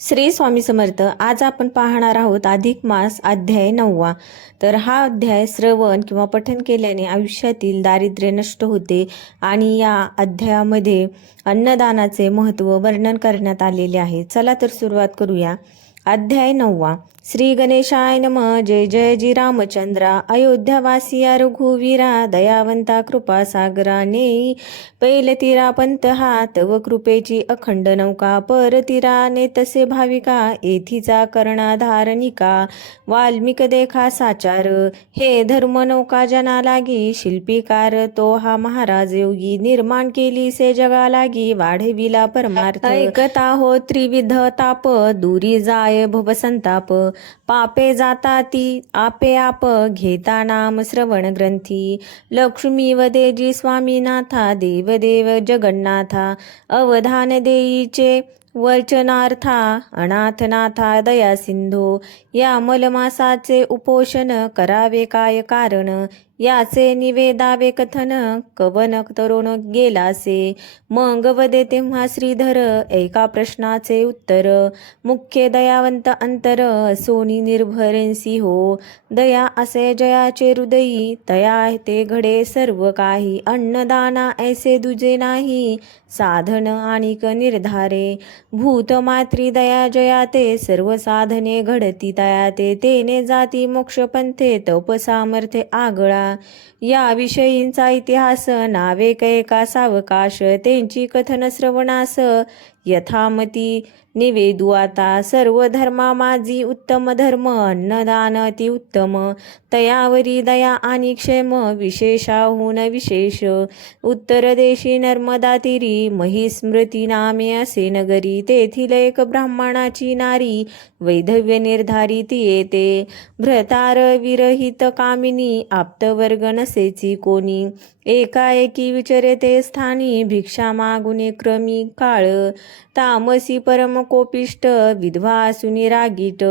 श्री स्वामी समर्थ. आज आपण पाहणार आहोत अधिक मास अध्याय 9वा. तर हा अध्याय श्रवण किंवा पठन केल्याने आयुष्यातील दारिद्र्य नष्ट होते आणि या अध्यायामध्ये अन्नदानाचे महत्त्व वर्णन करण्यात आलेले आहे. चला तर सुरुवात करूया. अध्याय 9वा. श्री गणेशाय नमः. जय जय जी रामचंद्रा. अयोध्यावासिया रघुवीरा, दयावंता कृपा सागरा नेई. पैलतीरा पंत हा, तव कृपेची अखंड नौका. परतीरा नेतसे भाविका, येथीचा कर्णाधारनिका. वाल्मिक देखा साचार, हे धर्म नौका जना लागी. शिल्पीकार तो हा महाराज योगी, निर्माण केली से जगा लागी. वाढविला परमार्थ, ऐकता हो त्रिविध ताप. दुरी जाय भवसंताप, पापे जाता ती आपे आप. घेता नाम श्रवण ग्रंथी, लक्ष्मी वदेजी स्वामीनाथा. देवदेव जगन्नाथा, अवधान देईचे वचनार्था. अनाथनाथा दया सिंधो, या मलमासाचे उपोषण. करावे काय कारण, याचे निवेदावे कथन. कवन तरुण गेलासे, मग वदे तेव्हा श्रीधर. एका प्रश्नाचे उत्तर, मुख्य दयावंत अंतर. सोनी निर्भरेंसी हो, दया असे जयाचे हृदयी. तया ते घडे सर्व काही, अन्नदाना ऐसे दुजे नाही. साधन आणिक निर्धारे, भूत मात्री दया जयाते. सर्व साधने घडती तयाते, तेने जाती मोक्ष पंथे. तप सामर्थ्य आगळा, या विषयींचा इतिहास. नावे कैका सावकाश, त्यांची कथन श्रवणास. यथामती निवेदू आता, सर्व धर्मा माझी उत्तम धर्म. अन्नदान अति उत्तम, तयावरी दया आणि क्षेम. विशेषाहून विशेष, उत्तर देशी नर्मदा तीरी. महिस्मृती नामे असे नगरी, तेथील एक ब्राह्मणाची नारी. वैधव्य निर्धारी ती येते, भ्रतार विरहित कामिनी. आप्तवर्ग नसेची कोणी, एकाएकी विचरे ते स्थानी. भिक्षा मागुने क्रमी काळ, तामसी परम कोपिष्ट. विधवा असूनी रागीट,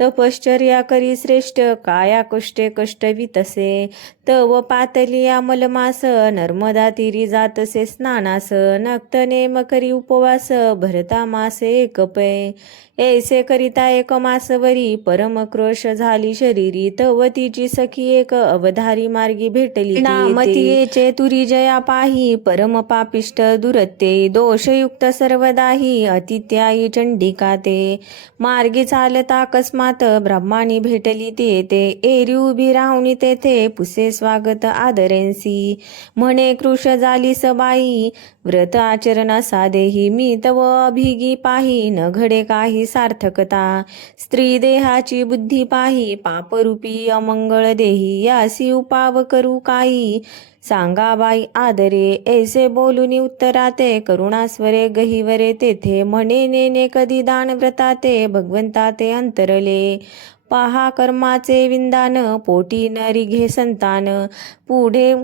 तपश्चर्या करी श्रेष्ठ. काया कष्टे कष्टवितसे, तव पातलिया मलमास. नर्मदा तीरी जातसे स्नानास, नक्त नेम करी उपवास. भरता मासे एक पै, ऐसे करिता एक मासवरी. परम क्रोश झाली शरीरी, तव तिची सखी एक. अवधारी मार्गी भेटली नामतीयेचे तुरी जया पाही. परम पापिष्ट दुरते, दोषयुक्त सर्वदाही. अतित्यायी चंडिका ते, मार्गी चालता अकस्मात. ब्रह्मानी भेटली ती येते, एरी उभी राहुनी तेथे. पुसे स्वागत आदरेंसी, म्हणे कृश झाली सबाई. व्रत आचरण साधेही, मी तव अभिगी पाही. न घडे काही सार्थकता, स्त्री देहाची बुद्धी पाही. पापरूपी अमंगळ देही, यासी उपाव करू काही. सांगा बाई आदरे, ऐसे बोलूनी उत्तराते. करुणास्वरे गहिवरे तेथे, म्हणे नेने कधी दान व्रताते. भगवंता ते अंतरले, पहा कर्माचे विंदान. पोटी नरी घे संतान, पुढे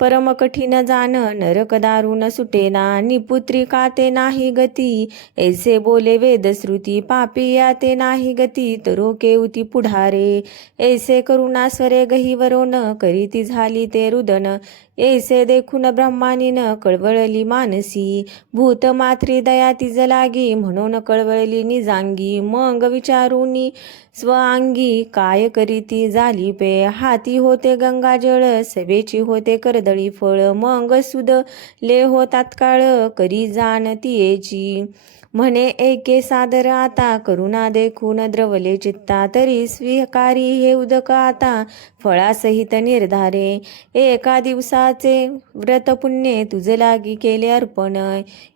परम कठीण जाण. नरक दारुण सुटेना, निपुत्रिका ते नाही गती. ऐसे बोले वेदश्रुती, पापिया ते नाही गती. तरो केवती पुढारे, ऐसे करुणास्वरे गहिवरोन. करीती झाली ते रुदन, ऐसे देखून ब्रह्मानीन. कळवळली मानसी, भूत मात्री दया तिज लागी. म्हणून कळवळली निजांगी, मग विचारुनी स्वअंगी. काय करीती झाली पे, हाती होते गंगाजळ. सवेची होते कर्दळी फळ, मग सुद ले हो तात्काळ. करी जाण तियेची, म्हणे एके सादर आता. करुणा देखून द्रवले चित्ता, तरी स्वीकारी हे उदक आता. फळासहित निर्धारे, एका दिवसाचे व्रत पुण्य. तुझ लागी केले अर्पण,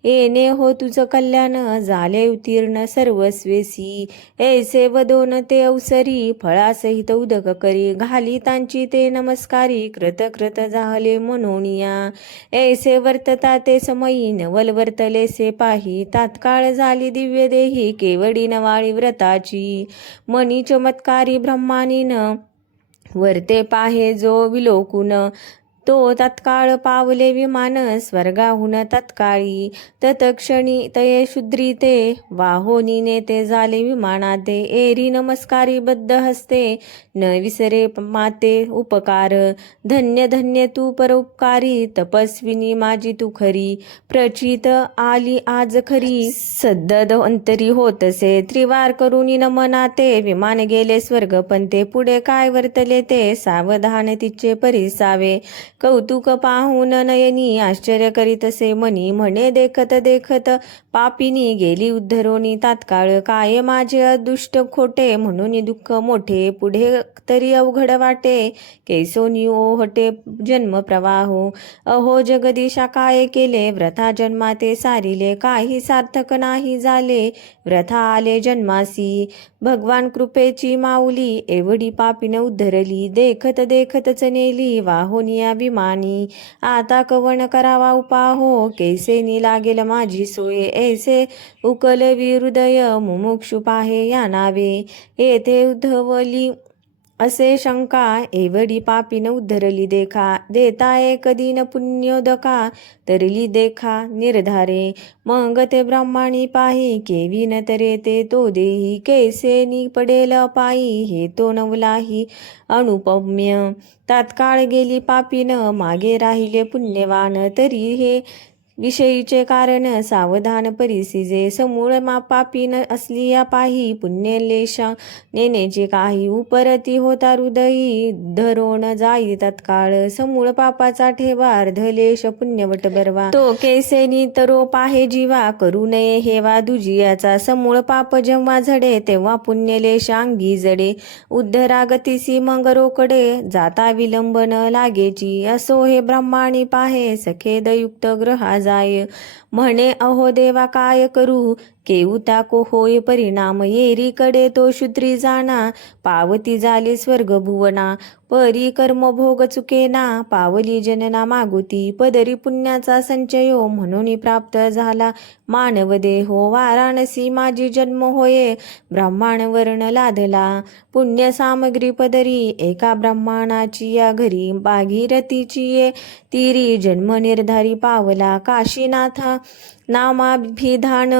येणे हो तुझ कल्याण. झाले उत्तीर्ण सर्वस्वेसी, ऐसे वदोन ते अवसरी. फळासहित उदक करी, घाली तांची ते नमस्कारी. कृत कृत झाले मनोनिया, ऐसे वर्तता ते समयी. नवल वर्तले से पाही, तात्काळ झाली दिव्य देही. केवडी नवाळी व्रताची, मनी चमत्कारी ब्रह्मानीन. वर्ते पाहे जो विलोकुन, तो तत्काळ पावले विमान स्वर्गाहून तत्काळी तत्क्षणी तये शुद्रीते वाहोनी नेते झाले विमानाते एरी नमस्कारी बद्ध हस्ते न विसरे माते उपकार धन्य धन्य तू परोपकारी तपस्विनी माझी तू खरी प्रचित आली आज खरी सद्दद अंतरी होतसे त्रिवार करुणी नमनाते विमान गेले स्वर्ग पण ते पुढे काय वर्तले ते सावधान तिचे परिसावे कौतुक पाहून नयनी आश्चर्य करीतसे मनी म्हणे देखत देखत पापिनी गेली उद्धरोनी तात्काळ काय माझे अदुष्ट खोटे म्हणून दुःख मोठे पुढे तरी अवघड वाटे कैसोनी ओहटे जन्म प्रवाहो अहो जगदीशा काय केले व्रथा जन्माते सारिले काही सार्थक नाही झाले व्रथा आले जन्मासी भगवान कृपेची माऊली एवढी पापीन उद्धरली देखत देखतच नेली वाहोनिया विमानी आता कवन करावा उपाहो कैसेनी लागेल माझी सोय ऐसे उकलवी हृदय मुमुक्षु पाहे या नावे येथे उद्धवली असे शंका एवढी पापीन उद्धरली देखा देता एक दिन पुण्योदका तरली देखा निर्धारे मग ते ब्रह्माणी पाही केवी न तरे ते तो देही कैसे नि पडेल पायी हे तो नवलाही अनुपम्य तात्काळ गेली पापीन मागे राहिले पुण्यवान तरी हे विषयीचे कारण सावधान परिसिजे समूळ पापीन असली या पाही पुण्यलेश नेनेचे काही उपरती होता हृदयी धरोण जाई तत्काळ समूळ पापाचा ठेवा अर्धलेश पुण्यवट बरवा तो कैसेनी तरो पाहे जीवा करू नये हेवा दुजियाचा समूळ पाप जेव्हा झडे तेव्हा पुण्यलेश अंगी जडे उद्धरागतीसी मग रोकडे जाता विलंबन लागेची असो हे ब्रह्माणी पाहे सखेदयुक्त ग्रहा जाय म्हणे अहो देवा काय करू केऊता को होय परिणाम येरीकडे तो शूद्री जाना पावती झाले स्वर्ग भुवना परी कर्म भोग चुकेना पावली जनना मागुती पदरी पुण्याचा संचयो म्हणून प्राप्त झाला मानव देहो वाराणसी माझी जन्म होये ब्राह्मण वर्ण लादला पुण्य सामग्री पदरी एका ब्राह्मणाची या घरी भागीरथीची ये तिरी जन्म निर्धारी पावला काशीनाथा नामाभिधान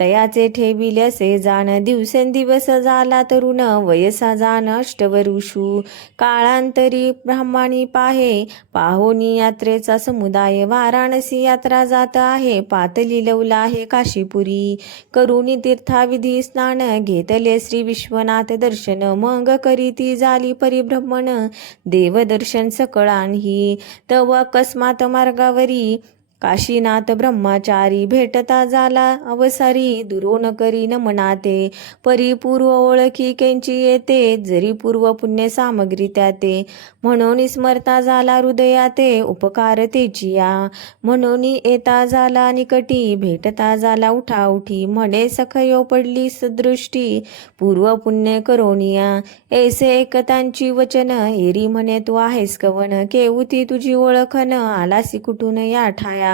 तयाचे ठेविले असे जाण दिवसेंदिवस झाला तरुण वयसा जाण अष्टवरुषू काळांतरी ब्राह्मणी पाहे पाहोनी यात्रेचा समुदाय वाराणसी यात्रा जात आहे पातली लवला आहे काशीपुरी करुणी तीर्थाविधी स्नान घेतले श्री विश्वनाथ दर्शन मग करीती झाली परिभ्रमण देवदर्शन सकळांही तव अकस्मात मार्गावरी काशीनाथ ब्रह्मचारी भेटता झाला अवसारी दुरोन करी नमनाते परिपूर्व ओळखी केंची येते जरी पूर्व पुण्य सामग्री त्याते म्हणून स्मरता झाला हृदयाते उपकार तेचिया म्हणून येता झाला निकटी भेटता झाला उठाउठी म्हणे सखयो पडली सदृष्टी पूर्व पुण्य करोनिया ऐसे एकतांची वचन एरी म्हणे तू आहेस कवन केऊती तुझी ओळखन आलासी कुठून या ठाया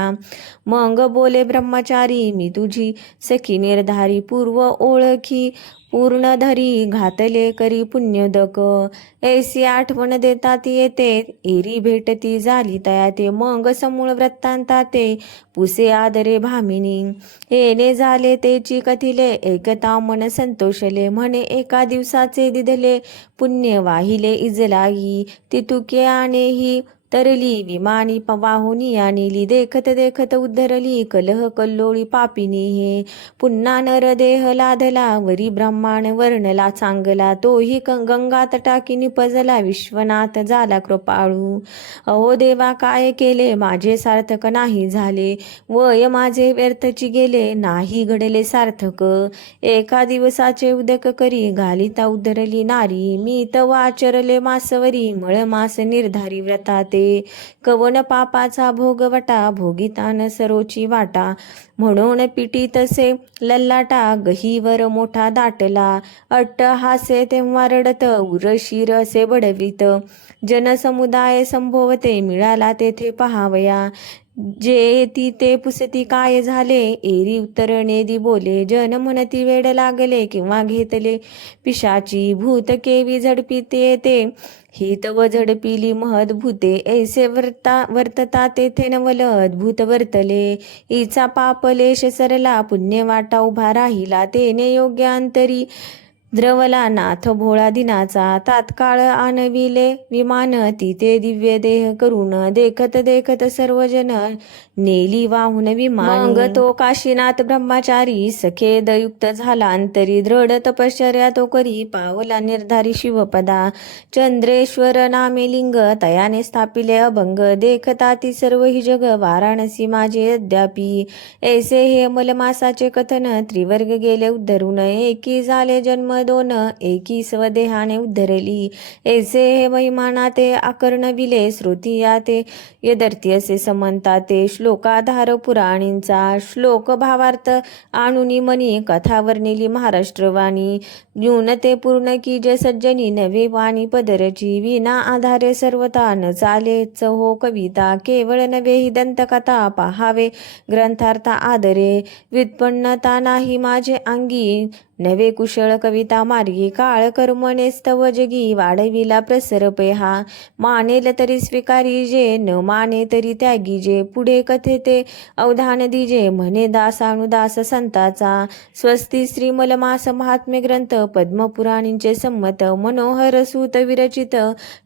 मग बोले ब्रह्मचारी मी तुझी सखी निर्धारी पूर्व ओळखी पूर्ण धरी घातले करी पुण्योदक ऐसी आठवण देतात येते एरी भेटती झाली तयाते मग समूळ वृत्तांताते पुसे आदरे भामिनी येणे झाले तेची कथिले एकता मन संतोषले म्हणे एका दिवसाचे दिधले पुण्य वाहिले इजलाही तितुके आणेही तरली विमानी वाहुनी आणली देखत देखत उद्धरली कलह कल्लोळी पापिनी हे पुन्हा नरदेह लाधला वरी ब्रह्माण वर्णला चांगला तोही गंगा तटाकी निपजला विश्वनाथ झाला कृपाळू अहो देवा काय केले माझे सार्थक नाही झाले वय माझे व्यर्थची गेले नाही घडले सार्थक एका दिवसाचे उदक करी घालिता उद्धरली नारी मी तवा आचरले मासवरी मळ मास निर्धारी व्रताते कवन पापाचा भोगवटा भोगितान सरोची वाटा म्हणून पिटी तसे लल्लाटा गहीवर मोठा दाटला अट्ट हासे तेव्हा रडत उरशीर असे बडवित जनसमुदाय संभोवते मिळाला तेथे पहावया जे ती ते पुसती काय झाले, एरी उत्तरणे दी बोले. जन म्हणती वेड लागले, किंवा घेतले पिशाची. भूत केवी झडपीते येते, ही तव झडपिली महद भूते. ऐसे वर्तता तेथे नवल अद्भुत वर्तले. इचा पापलेश सरला, पुण्य वाटा उभा राहिला. तेने योग्य अंतरी द्रवला नाथ भोळा दिनाचा. तात्काळ आणविले विमान, तिथे दिव्य देह करून. देखत देखत सर्वजन नेली वाहून विमान. मग तो काशीनाथ ब्रह्मचारी सखेद युक्त झाला अंतरी. दृढ तपश्चर्या तो करी, पावला निर्धारी शिवपदा. चंद्रेश्वर नामे लिंग, तयाने स्थापिले अभंग. देखता ती सर्व ही जग, वाराणसी माझे अद्यापी. ऐसे हे मलमासाचे कथन, त्रिवर्ग गेले उद्धरून. एकी झाले जन्म दोन, एकी स्वदेहाने उद्धरली. ऐसे हे महिमाना ते आकर्णविले, श्रुतिया ते यदर्थी असे समंता ते. श्लोकाधार पुराणींचा, श्लोक भावार्थ आणुनी मनी. कथा वर्णिली महाराष्ट्रवाणी, न्यून ते पूर्ण की जे सज्जनी. नवे वाणी पदरची, विना आधारे सर्वता न चालेच हो कविता. केवळ नवे ही दंतकथा, पाहावे ग्रंथार्थ आदरे. व्युत्पन्नता नाही माझे अंगी, नवे कुशळ कविता मार्गी. काळ कर्मणे स्तव जगी, वाढविला प्रसर पेहा. मानेल तरी स्वीकारी जे, न माने तरी त्यागी जे. पुढे कथे ते अवधान दिजे, म्हणे दासानुदास संताचा. स्वस्ती श्री मलमास महात्म्य ग्रंथ, पद्मपुराणींचे संमत. मनोहर सूत विरचित,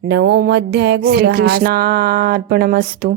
नवमोध्याय. श्रीकृष्णार्पणमस्तु.